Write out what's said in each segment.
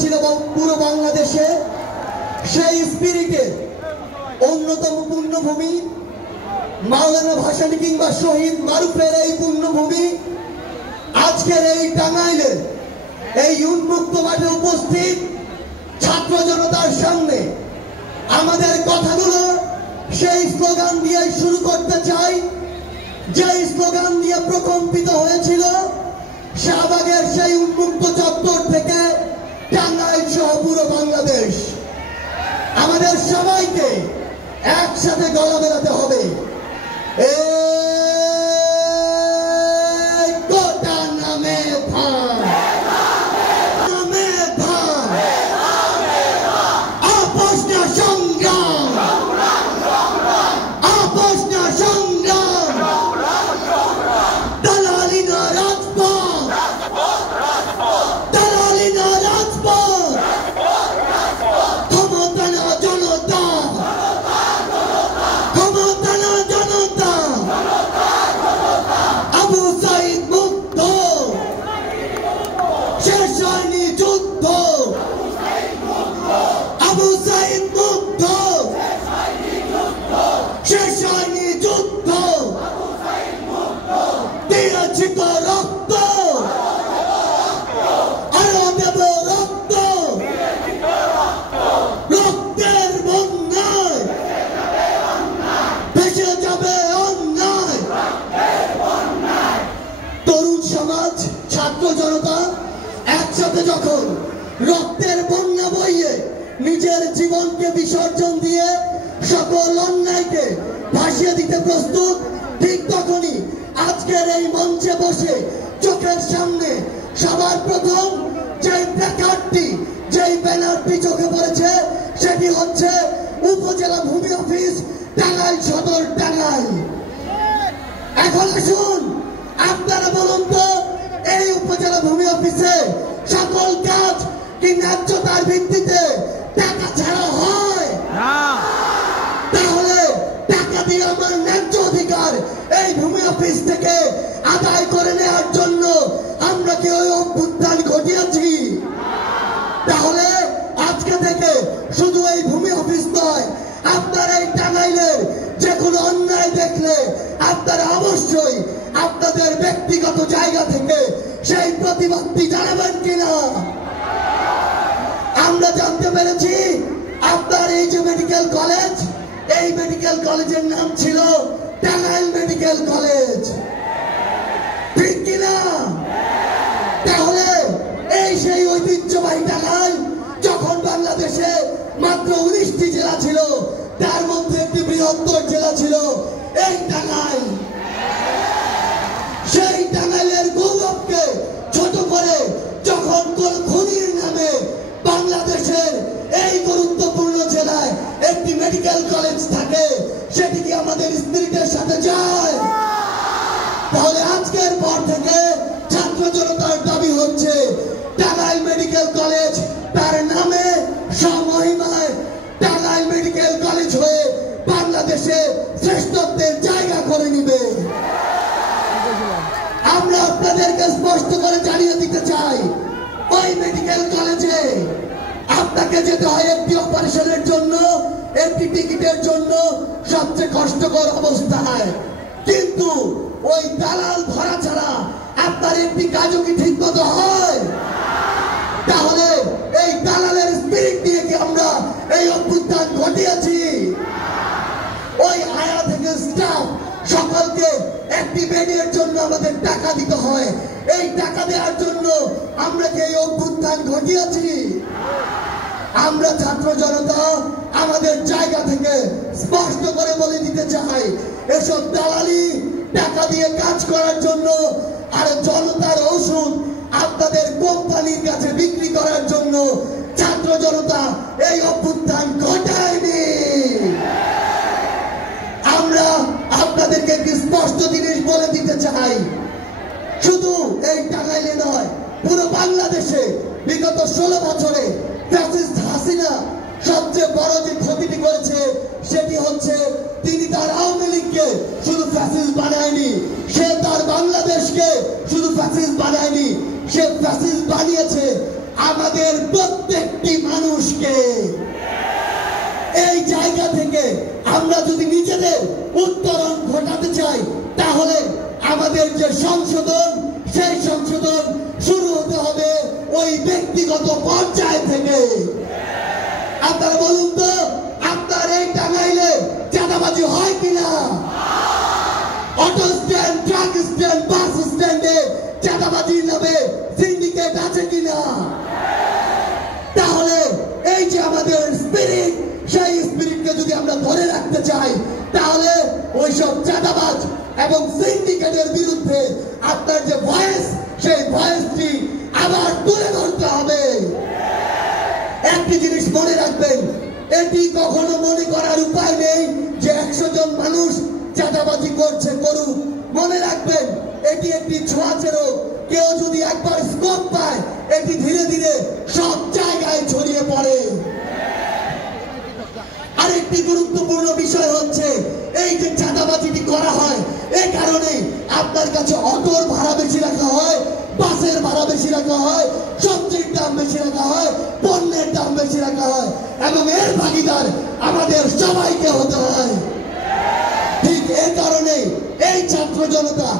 ছিল পুরো বাংলাদেশে, সেই স্পিরিটে অন্যতম পুণ্যভূমি মাওলানা ভাসানী কিংবা শহীদ মারুফের এই পুণ্যভূমি আজকের এই টাঙ্গাইলে এই উন্মুক্ত মাঠে উপস্থিত ছাত্র জনতার সামনে আমাদের কথাগুলো সেই স্লোগান দিয়ে শুরু করতে চাই, যে স্লোগান দিয়ে প্রকম্পিত হয়েছিল শাহবাগের সেই উন্মুক্ত চত্বর থেকে টাঙ্গাইল সহ পুরো বাংলাদেশ। আমাদের সবাইকে একসাথে গলা মেলাতে হবে। কোটা নামে ভাঙ, নামে ভাঙ, আপোষ না সংগ্রাম, আপোষ না সংগ্রাম, দালালি না রাজপথ, দালালি না রাজপথ, ক্ষমতা না জনতা, ক্ষমতা না জনতা। আবু সাইদ মুক্ত, শেষ হয়নি যুদ্ধ, আবু সাইদ মুক্ত, শেষ হয়নি যুদ্ধ, দিয়েছি তো রক্ত, আরো দেব রক্ত, রক্তের বন্যায় ভেসে যাবে অন্যায়। তরুণ সমাজ, ছাত্র জনতা একসাথে যখন রক্তের বন্যা বইয়ে নিজের জীবনকে বিসর্জন দিয়ে সকল অন্যায়কে ভাসিয়ে দিতে প্রস্তুত, ঠিক তখনই আজকের এই মঞ্চে বসে চোখের সামনে সবার প্রথম যেই প্ল্যাকার্ডটি, যেই ব্যানারটি চোখে পড়েছে সেটি হচ্ছে উপজেলা ভূমি অফিস টাঙ্গাইল সদর টাঙ্গাইল। এখন আসুন আপনারা বলুন তো, এই উপজেলা ভূমি অফিসে সকল কাজ কি ন্যায্যতার ভিত্তিতে টাকা ছাড়া হয়? তাহলে টাকা দিয়ে আমার ন্যায্য অধিকার এই ভূমি অফিস থেকে আদায় করে নেওয়ার জন্য আমরা কি ওই অভ্যুত্থান ঘটিয়েছি? তাহলে আজকে থেকে শুধু এই ভূমি অফিস নয়, আপনার এই টাঙ্গাইলের যে কোনো অন্যায় দেখলে আপনারা অবশ্যই আপনাদের ব্যক্তিগত জায়গা থেকে সেই প্রতিবাদটি জানাবেন কিনা? আমরা জানতে পেরেছি আপনার এই যে মেডিকেল কলেজ, এই মেডিকেল কলেজের নাম ছিল টাঙ্গাইল মেডিকেল কলেজ, ঠিক কিনা? তাহলে এই সেই ঐতিহ্যবাহী টাঙ্গাইল যখন বাংলাদেশে মাত্র 19টি জেলা ছিল, তার মধ্যে একটি বৃহত্তর জেলা ছিল এই টাঙ্গাইল। সেই টাঙ্গাইলের গৌরবকে ছোট করে যখন কোন খুনির নামে বাংলাদেশের এই গুরুত্বপূর্ণ জেলায় একটি মেডিকেল কলেজ থাকে, সেটি কি আমাদের স্পিরিটের সাথে যায়? তাহলে আজকের পর থেকে ছাত্র জনতার দাবি হচ্ছে টাঙ্গাইল মেডিকেল কলেজ তার নামে সমহিমায় টাঙ্গাইল মেডিকেল কলেজ হয়ে বাংলাদেশে শ্রেষ্ঠত্বের জায়গা করে নিবে। আমরা আপনাদেরকে স্পষ্ট করে জানিয়ে দিতে চাই, ওই মেডিকেল কলেজে আপনাকে যেতে হয় একটি অপারেশনের জন্য, একটি টিকিটের জন্য সবচেয়ে কষ্টকর অবস্থায়, কিন্তু ওই দালাল ধরা ছাড়া আপনার একটি কাজও কি ঠিক মতো হয়? তাহলে এই দালালের স্পিরিট নিয়ে কি আমরা এই অভ্যুত্থান ঘটিয়েছি? ওই আয়া থেকে স্টাফ সকলকে একটি বেডের জন্য আমাদের টাকা দিতে হয়, এই টাকা দেওয়ার জন্য আমরা কি এই অভ্যুত্থান ঘটিয়েছি? আমরা ছাত্র জনতা আমাদের জায়গা থেকে স্পষ্ট করে বলে দিতে চাই, এসব দালালি টাকা দিয়ে কাজ করার জন্য আর জনতার ওষুধ আপনাদের কোম্পানির কাছে বিক্রি করার জন্য ছাত্র জনতা এই অভ্যুত্থান ঘটায়নি। আমরা আপনাদেরকে একটি স্পষ্ট জিনিস বলে দিতে চাই, শুধু এই টাঙ্গাইলে নয়, পুরো বাংলাদেশে বিগত 16 বছরে ফ্যাসিস্ট হাসিনা সবচেয়ে বড় যে ক্ষতিটি করেছে সেটি হচ্ছে তিনি তার আওয়ামী লীগকে শুধু ফ্যাসিস্ট বানায়নি, সে তার বাংলাদেশকে শুধু ফ্যাসিস্ট বানায়নি, সে ফ্যাসিস্ট বানিয়েছে আমাদের প্রত্যেকটি মানুষকে এই জায়গা থেকে আমরা যদি নিজেদের উত্তরণ ঘটাতে চাই, তাহলে আমাদের যে সংশোধন, সেই সংশোধন শুরু হতে হবে ওই ব্যক্তিগত পর্যায় থেকে। আপনারা বলুন তো, আপনার এই টাঙ্গাইলে চাঁদাবাজি হয় কিনা? অটো স্ট্যান্ড, ট্রাক স্ট্যান্ড, বাস স্ট্যান্ডে চাঁদাবাজির নামে সিন্ডিকেট আছে কিনা? তাহলে এই যে আমাদের স্পিরিট, সেই স্পিরিটকে যদি আমরা ধরে রাখতে চাই, তাহলে ওইসব চাঁদাবাজ এবং সিন্ডিকেটের বিরুদ্ধে আপনার যে ভয়েস, সেই ভয়েসটি আবার তুলে ধরতে হবে। একটি জিনিস মনে রাখবেন, এটি কখনো মনে করার উপায় নেই যে 100 জন মানুষ চাঁদাবাজি করছে, করুক। মনে রাখবেন, এটি একটি ছোঁয়াচে রোগ। কেউ যদি একবার স্কোপ পায়, এটি ধীরে ধীরে সব জায়গায় ছড়িয়ে পড়ে। আরেকটি গুরুত্বপূর্ণ বিষয় হচ্ছে, এই যে চাঁদাবাজিটি করা হয়, এই কারণে আপনার কাছে অটোর ভাড়া বেশি রাখা হয়, বাসের ভাড়া বেশি রাখা হয়, সবজির দাম বেশি রাখা হয়, পণ্যের দাম বেশি রাখা হয়, এবং এর ভাগিদার আমাদের সবাইকে হতে হয়। ঠিক এই কারণে এই ছাত্র জনতা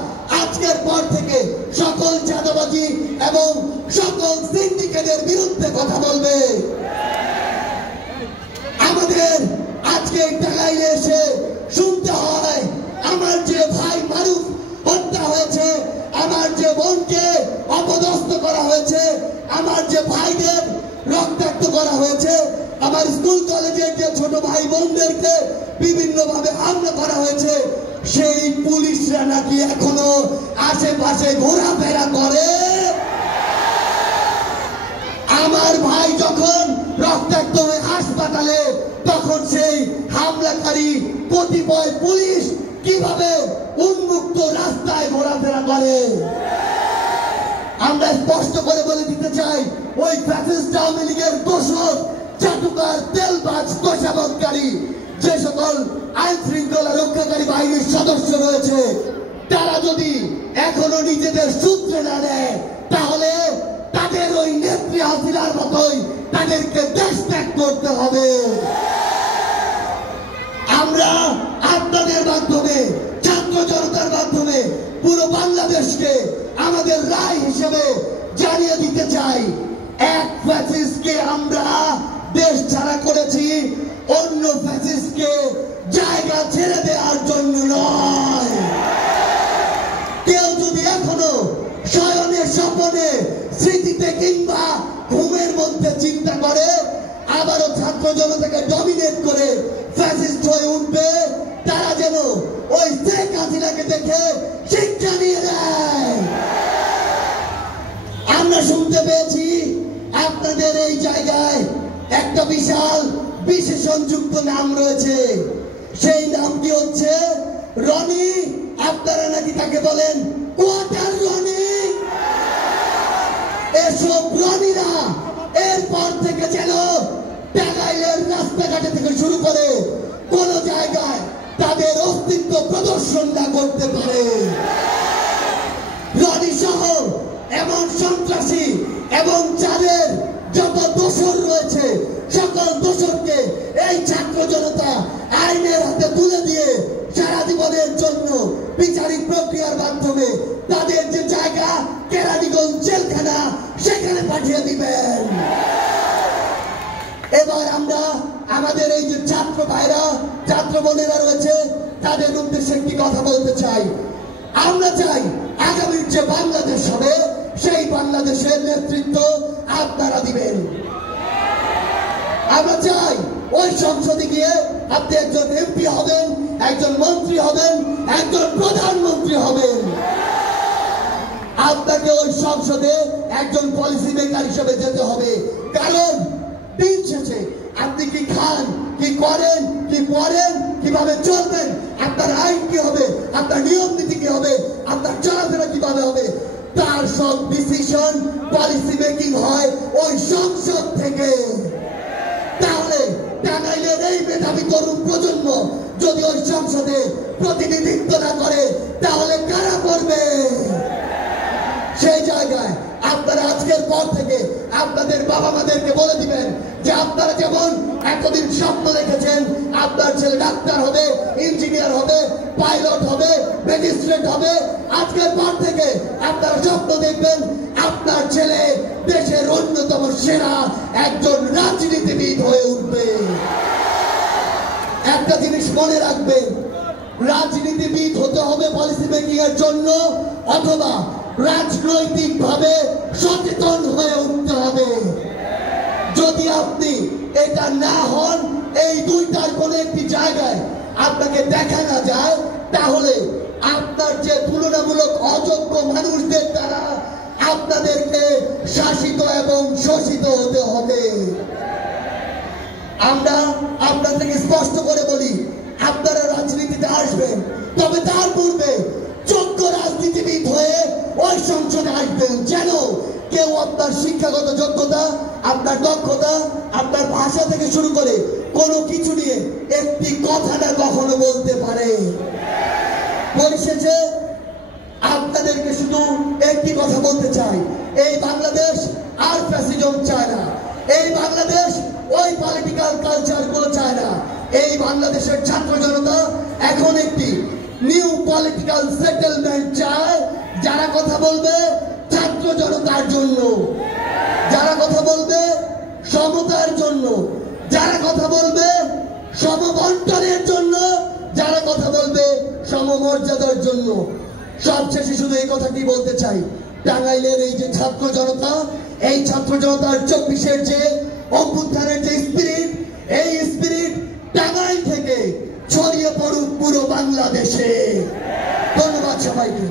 আজকের পর থেকে সকল চাঁদাবাজি এবং সকল সিন্ডিকেটের বিরুদ্ধে কথা বলবে। আমাদের আজকে টাঙ্গাইলে এসে শুনতে হয়, আমার যে ভাই মারুফ হত্যা হয়েছে, আমার যে বোনকে অপদস্থ করা হয়েছে, আমার যে ভাইদের রক্তাক্ত করা হয়েছে, আমার স্কুল কলেজের যে ছোট ভাই বোনদেরকে বিভিন্ন ভাবে হামলা করা হয়েছে, সেই পুলিশরা নাকি এখনো আশেপাশে ঘোরাফেরা করে। আমার ভাই যখন রক্তাক্ত হয়ে হাসপাতালে, তখন সেই হামলাকারী কতিপয় পুলিশ কিভাবে উন্মুক্ত রাস্তায় ঘোরাফেরা করে। আমরা স্পষ্ট করে বলে দিতে চাই, ওই ফ্যাসিস্ট আওয়ামী লীগের দোষর, চাটুকার, তেলবাজ, তোষামতকারী যে সকল আইন শৃঙ্খলা রক্ষাকারী বাহিনীর সদস্য রয়েছে, তারা যদি এখনো নিজেদের সূত্রে না নেয়, তাহলে তাদের ওই নেত্রী হাসিনার মতোই তাদেরকে দেশ ত্যাগ করতে হবে। আমরা আপনাদের মাধ্যমে, ছাত্র জনতার মাধ্যমে পুরো বাংলাদেশকে আমাদের রায় হিসেবে জানিয়ে দিতে চাই, এক ফ্যাসিস্টকে আমরা দেশ ছাড়া করেছি, অন্য ফ্যাসিস্টকে জায়গা ছেড়ে দেওয়ার জন্য নয়। কেউ যদি এখনো শয়নে স্বপনে স্মৃতিতে কিংবা ঘুমের মধ্যে চিন্তা করে আবারও ছাত্র জনতাকে ডমিনেট করে ফ্যাসিস্ট হয়ে উঠবে, তারা যেন ওই শেখ হাসিনাকে দেখে শিক্ষা নিয়ে দেয়। আমরা শুনতে পেয়েছি আপনাদের এই জায়গায় একটা বিশাল বিশেষণযুক্ত নাম রয়েছে, সেই নামটি হচ্ছে রনি। আপনারা নাকি তাকে বলেন কোয়ার্টার রনি। এসব রনিরা এরপর থেকে যেন টাঙ্গাইলের রাস্তাঘাটে থেকে শুরু করে কোন জায়গায় তাদের অস্তিত্ব প্রদর্শন না করতে পারে। রনি সহ এমন সন্ত্রাসী এবং যাদের যত দোষর রয়েছে, সকল দোষরকে এই ছাত্র জনতা আইনের হাতে তুলে দিয়ে সারা জীবনের জন্য বিচারিক প্রক্রিয়ার মাধ্যমে তাদের যে জায়গা কেরানীগঞ্জ জেলখানা, সেখানে পাঠিয়ে দিবেন। এবার আমরা আমাদের এই যে ছাত্র ভাইরা, ছাত্র বোনেরা রয়েছে, তাদের উদ্দেশ্যে একটি কথা বলতে চাই। আমরা চাই আগামীর যে বাংলাদেশ হবে, সেই বাংলাদেশের নেতৃত্ব আপনারা দিবেন। আমরা চাই ওই সংসদে গিয়ে আপনি একজন এমপি হবেন, একজন মন্ত্রী হবেন, একজন প্রধানমন্ত্রী হবেন। আপনাকে ওই সংসদে একজন পলিসি মেকার হিসেবে যেতে হবে। কারণ দিন শেষে আপনি কি খান, কি করেন, কি পড়েন, কিভাবে চলবেন, আপনার আইন কি হবে, আপনার নিয়ম নীতি কি হবে, আপনার চলাফেরা কিভাবে হবে, তার সব ডিসিশন, পলিসি মেকিং হয় ওই সংসদ থেকে। তাহলে টাঙ্গাইলের এই মেধাবী তরুণ প্রজন্ম যদি ওই সংসদে প্রতিনিধিত্ব না করে, তাহলে কারা করবে? সেই জায়গায় আপনারা আজকের পর থেকে আপনাদের বাবা মাদেরকে বলে দিবেন যে আপনারা যেমন এতদিন স্বপ্ন দেখেছেন আপনার ছেলে ডাক্তার হবে, ইঞ্জিনিয়ার হবে, পাইলট হবে, ম্যাজিস্ট্রেট হবে, আজকের পর থেকে আপনারা স্বপ্ন দেখবেন আপনার ছেলে দেশের অন্যতম সেরা একজন রাজনীতিবিদ হয়ে উঠবে। একটা জিনিস মনে রাখবেন, রাজনীতিবিদ হতে হবে পলিসি মেকিং এর জন্য, অথবা রাজনৈতিক ভাবে সচেতন হয়ে উঠতে হবে। যদি আপনি এটা না হন, এই দুইটার কোন একটি জায়গায় আপনাকে দেখা না যায়, তাহলে আপনার যে তুলনামূলক অযোগ্য মানুষদের দ্বারা আপনাদেরকে শাসিত এবং শোষিত হতে হবে। আমরা আপনাদেরকে স্পষ্ট করে বলি, আপনারা রাজনীতিতে আসবেন, তবে তার পূর্বে যোগ্য রাজনীতিবিদ হয়ে ওই সংসদে আসবেন, যেন কেউ আপনার শিক্ষাগত যোগ্যতা, আপনার দক্ষতা, আপনার ভাষা থেকে শুরু করে কোনো কিছু নিয়ে একটি কথা না কখনো বলতে পারে। পরিশেষে আপনাদেরকে শুধু একটি কথা বলতে চাই, এই বাংলাদেশ আর ফ্যাসিজম চায় না, এই বাংলাদেশ ওই পলিটিক্যাল কালচার গুলো চায় না। এই বাংলাদেশের ছাত্র জনতা এখন একটি নিউ পলিটিক্যাল সেটেলমেন্ট চায়, যারা কথা বলবে ছাত্র জনতার জন্য, যারা কথা বলবে সমতার জন্য, যারা কথা বলবে সমবন্টনের জন্য, যারা কথা বলবে সমমর্যাদার জন্য। সবশেষে শুধু এই কথাটি বলতে চাই, টাঙ্গাইলের এই যে ছাত্র জনতা, এই ছাত্র জনতার 24-এর যে অভ্যুত্থানের যে স্পিরিট, এই স্পিরিট টাঙ্গাইল থেকে ছড়িয়ে পড়ুক পুরো বাংলাদেশে। ধন্যবাদ সবাইকে।